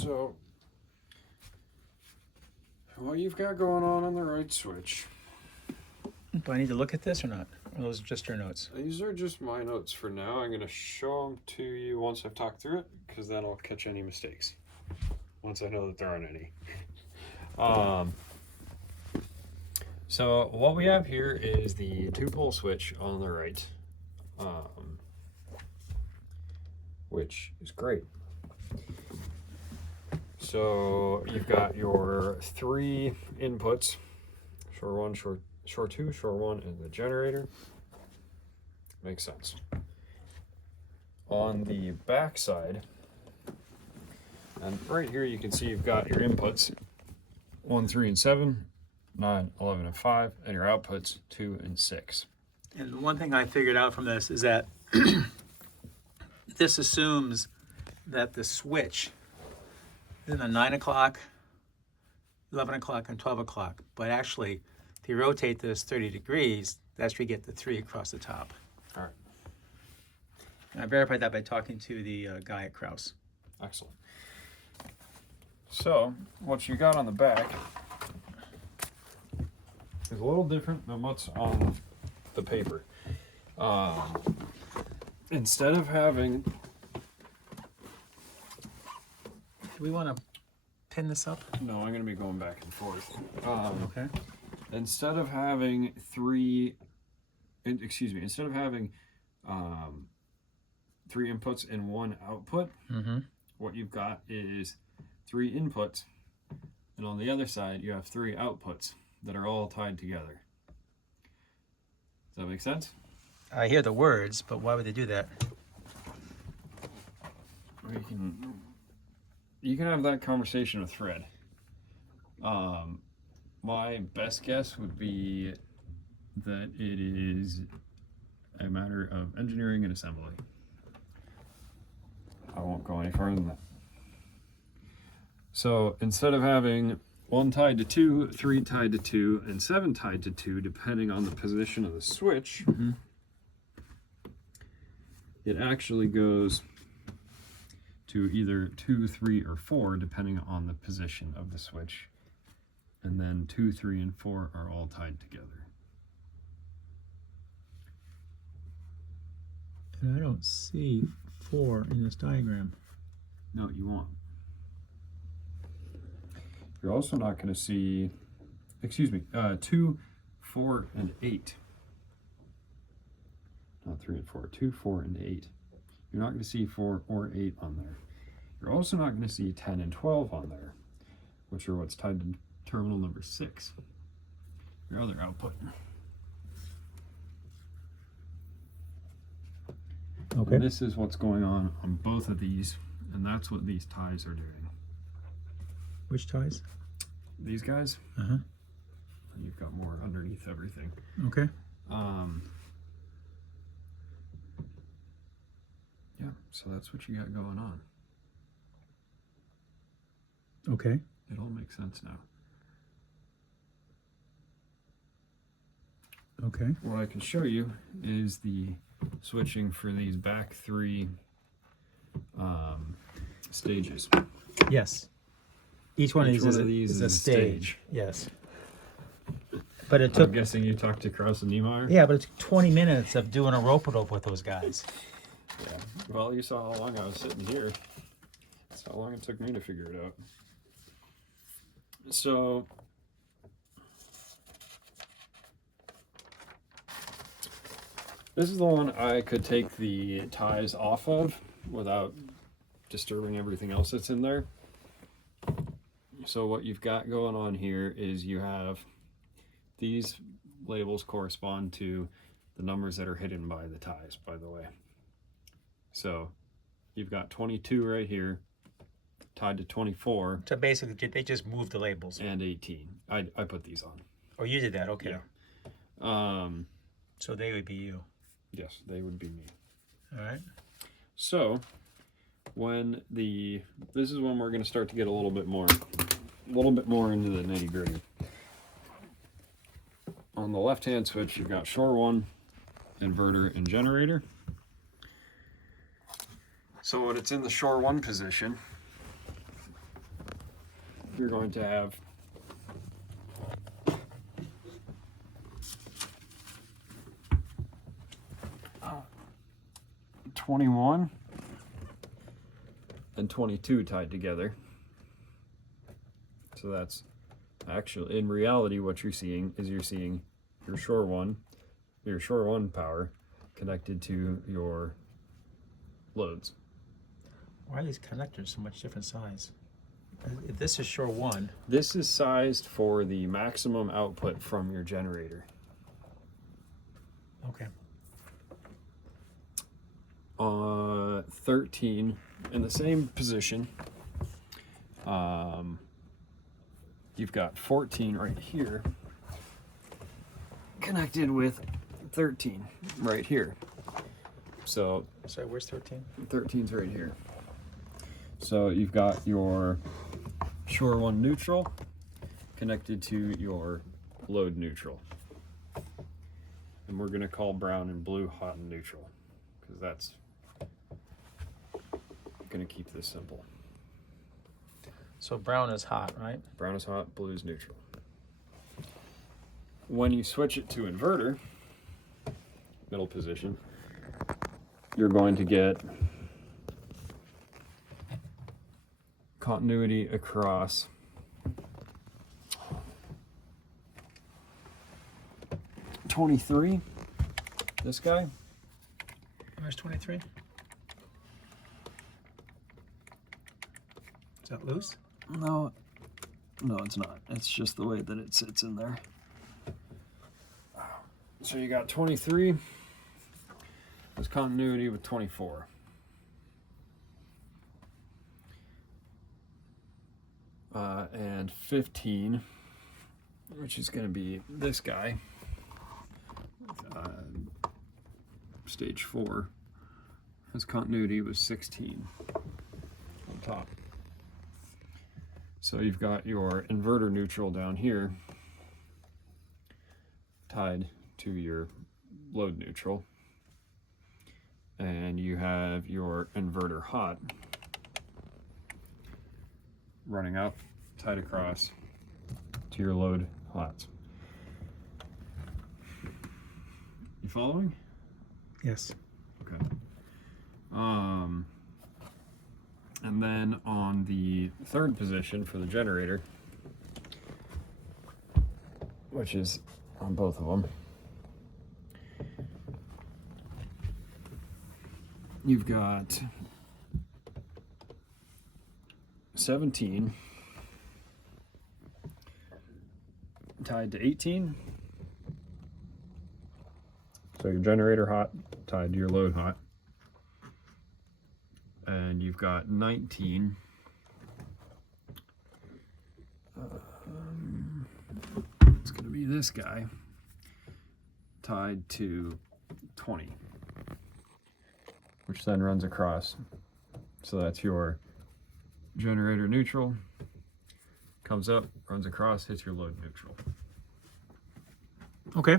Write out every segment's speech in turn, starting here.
So, what you've got going on the right switch. Do I need to look at this or not? Or those are just your notes? These are just my notes for now. I'm going to show them to you once I've talked through it, because then I'll catch any mistakes. Once I know that there aren't any. So what we have here is the 2-pole switch on the right, which is great. So you've got your 3 inputs, short 1, short 2, short 1, and the generator. Makes sense. On the back side, and right here you can see you've got your inputs 1, 3, and 7, 9, 11, and 5, and your outputs 2 and 6. And the one thing I figured out from this is that this assumes that the switch is in 9 o'clock, 11 o'clock, and 12 o'clock. But actually, if you rotate this 30 degrees, that's where you get the 3 across the top. All right. And I verified that by talking to the guy at Kraus. Excellent. So, what you got on the back is a little different than what's on the paper. Instead of having... Do we want to pin this up? No, I'm going to be going back and forth. Okay. Instead of having instead of having 3 inputs and 1 output, what you've got is 3 inputs, and on the other side you have 3 outputs that are all tied together. Does that make sense? I hear the words, but why would they do that? You can have that conversation with Fred. My best guess would be that it is a matter of engineering and assembly. I won't go any further than that. So instead of having 1 tied to 2, 3 tied to 2, and 7 tied to 2, depending on the position of the switch, it actually goes to either 2, 3, or 4, depending on the position of the switch. And then 2, 3, and 4 are all tied together. And I don't see 4 in this diagram. No, you won't. You're also not going to see, 2, 4, and 8. Not 3 and 4, 2, 4, and 8. You're not going to see 4 or 8 on there. You're also not going to see 10 and 12 on there, which are what's tied to terminal number 6, your other output. Okay. And this is what's going on both of these, and that's what these ties are doing. Which ties? These guys. Uh-huh. You've got more underneath everything. Okay. Yeah, so that's what you got going on. Okay. It all makes sense now. Okay. What I can show you is the switching for these back 3 stages. Yes. Each one of these is a stage. Yes. But it took... I'm guessing you talked to Kraus and Niemeyer? Yeah, but it took 20 minutes of doing a rope-a-dope with those guys. Yeah. Well, you saw how long I was sitting here. That's how long it took me to figure it out. So... this is the one I could take the ties off of without disturbing everything else that's in there. So what you've got going on here is you have these labels correspond to the numbers that are hidden by the ties, by the way. So you've got 22 right here tied to 24. So basically, they just moved the labels. And 18. I put these on. Oh, you did that? Okay. Yeah. So they would be you. Yes, they would be me. All right. So this is when we're going to start to get a little bit more into the nitty-gritty. On the left-hand switch, you've got shore 1, inverter, and generator. So when it's in the shore 1 position, you're going to have 21 and 22 tied together. So that's actually, in reality, what you're seeing is you're seeing your shore one power connected to your loads. Why are these connectors so much different size? If this is shore one. This is sized for the maximum output from your generator. Okay. 13 in the same position. You've got 14 right here connected with 13 right here. So Sorry, where's 13? 13's right here. So you've got your shore one neutral connected to your load neutral. And we're going to call brown and blue hot and neutral, because that's going to keep this simple. So brown is hot, right? Brown is hot, blue is neutral. When you switch it to inverter, middle position, you're going to get continuity across (23). This guy. Where's 23? Is that loose? No, it's not. It's just the way that it sits in there. So you got 23. There's continuity with 24. And 15, which is going to be this guy, stage 4, has continuity with 16 on top. So you've got your inverter neutral down here tied to your load neutral, and you have your inverter hot running up, tied across to your load hots. You following? Yes. Okay. And then on the third position for the generator, which is on both of them, you've got 17 tied to 18. So your generator hot tied to your load hot. And you've got 19 it's going to be this guy tied to 20, which then runs across. So that's your generator neutral, comes up, runs across, hits your load neutral. Okay.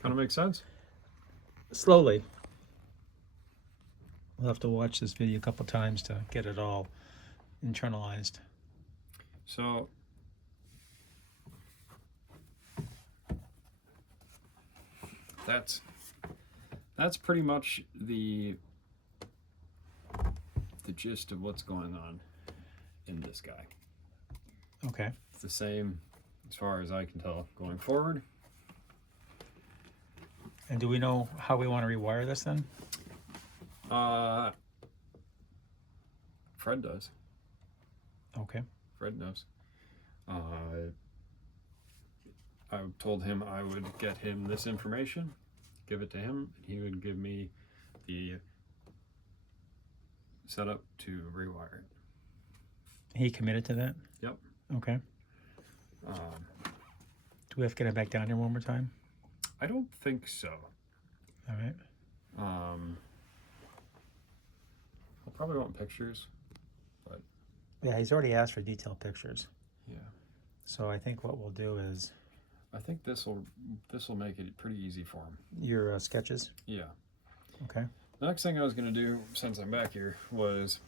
Kind of makes sense? Slowly. We'll have to watch this video a couple times to get it all internalized. So that's pretty much the gist of what's going on in this guy. Okay. It's the same as far as I can tell going forward. And do we know how we want to rewire this then? Fred does. Okay. Fred knows. I told him I would get him this information, give it to him, and he would give me the setup to rewire it. He committed to that? Yep. Okay. Do we have to get it back down here one more time? I don't think so. All right. I'll probably want pictures, but Yeah, he's already asked for detailed pictures. yeah. So I think what we'll do is I think this will make it pretty easy for him. your sketches. Yeah. Okay. The next thing I was going to do, since I'm back here, was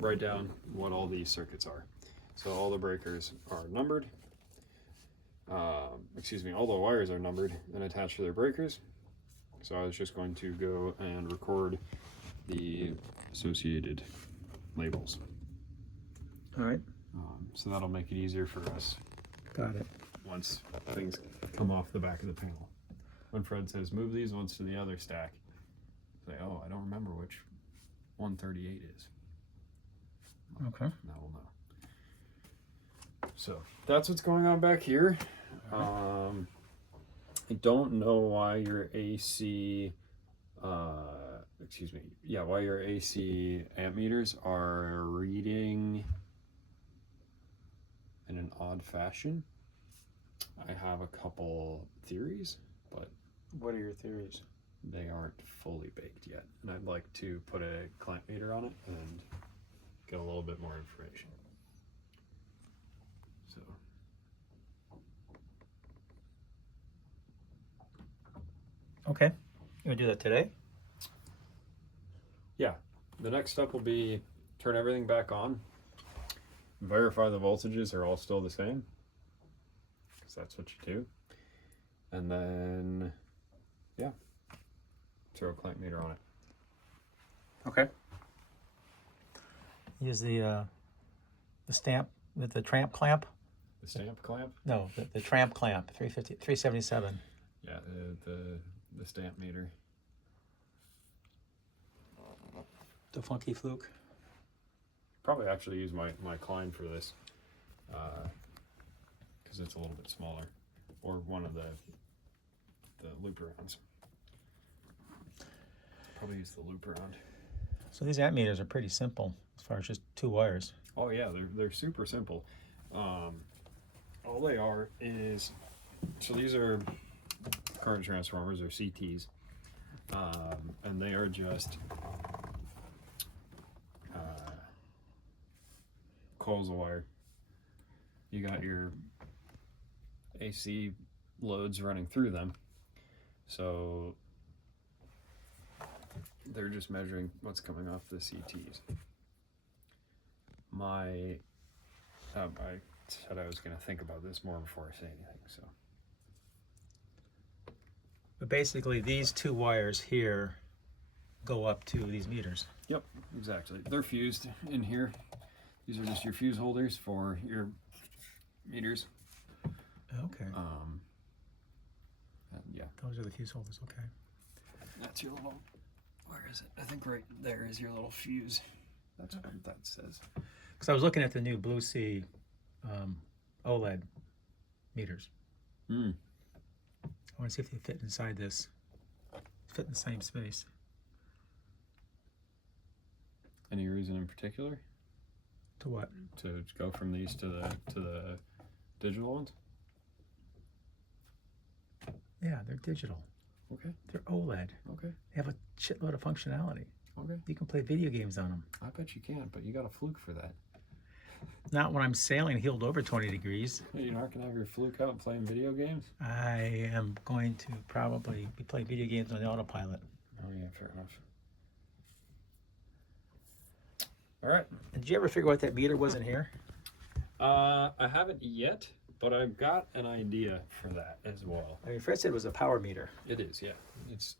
write down what all these circuits are. So all the breakers are numbered. Excuse me, all the wires are numbered and attached to their breakers. So I was just going to go and record the associated labels. All right. So that'll make it easier for us. Got it. Once things come off the back of the panel. When Fred says move these ones to the other stack, say, oh, I don't remember which 138 is. Okay. Now we'll know. So that's what's going on back here. I don't know why your AC, why your AC amp meters are reading in an odd fashion. I have a couple theories, but What are your theories? they aren't fully baked yet. And I'd like to put a clamp meter on it and get a little bit more information. So Okay. You want to do that today? yeah, the next step will be turn everything back on, verify the voltages are all still the same, because that's what you do, and then yeah, throw a clamp meter on it. Okay. Use the stamp, the tramp clamp? The stamp clamp? No, the tramp clamp, 377. Yeah, the stamp meter. The funky fluke. Probably actually use my Klein for this, because it's a little bit smaller, or one of the loop arounds. Probably use the loop around. So these amp meters are pretty simple as far as just 2 wires. Oh yeah, they're super simple. All they are is, so these are current transformers, or CTs, and they are just coils of wire. You got your AC loads running through them, so they're just measuring what's coming off the CTs. I said I was going to think about this more before I say anything. So, But basically these 2 wires here go up to these meters. yep, exactly. They're fused in here. These are just your fuse holders for your meters. Okay. And yeah, Those are the fuse holders, okay. that's your little, where is it? I think right there is your little fuse. That's what that says. Because I was looking at the new Blue Sea OLED meters. Mm. I want to see if they fit inside this. Fit in the same space. Any reason in particular To what? to go from these to the digital ones? Yeah, they're digital. Okay. They're OLED. Okay. They have a shitload of functionality. Okay. You can play video games on them. I bet you can, but you got a fluke for that. Not when I'm sailing heeled over 20 degrees. You're not gonna have your fluke out playing video games? I am going to probably be playing video games on the autopilot. Oh yeah, fair enough. All right. Did you ever figure out what that meter was in here? I haven't yet, but I've got an idea for that as well. I mean, Fred said it was a power meter. It is, yeah. It's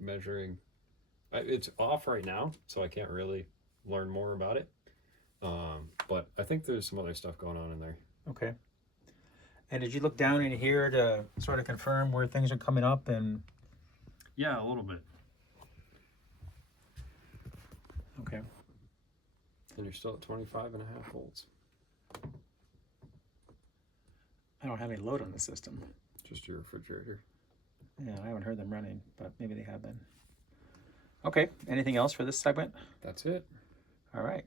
measuring. It's off right now, so I can't really learn more about it. But I think there's some other stuff going on in there. Okay. And did you look down in here to sort of confirm where things are coming up? And Yeah, a little bit. okay. And you're still at 25.5 volts. I don't have any load on the system. Just your refrigerator. Yeah, I haven't heard them running, but maybe they have been. Okay. Anything else for this segment? That's it. All right.